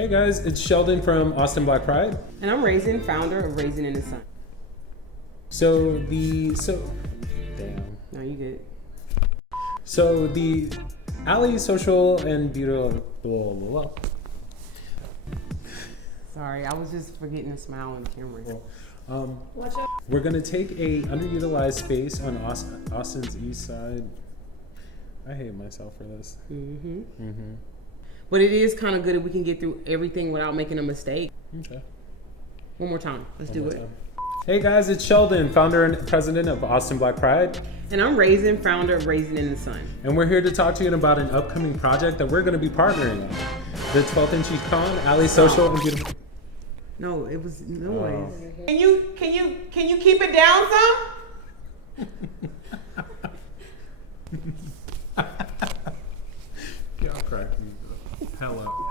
Hey guys, it's Sheldon from Austin Black Pride. And I'm Raisin, founder of Raisin in the Sun. Damn. No, you good. So the Alley social and beautiful. Sorry, I was just forgetting to smile on the camera. Watch out. We're gonna take a underutilized space on Austin's east side. I hate myself for this. But it is kind of good if we can get through everything without making a mistake. Okay. One more time. Let's do it. Hey guys, it's Sheldon, founder and president of Austin Black Pride. And I'm Raisin, founder of Raisin in the Sun. And we're here to talk to you about an upcoming project that we're gonna be partnering on. The 12th and Chicon Alley social and beautiful. No, it was noise. Can you keep it down some? Y'all crack me the hell up.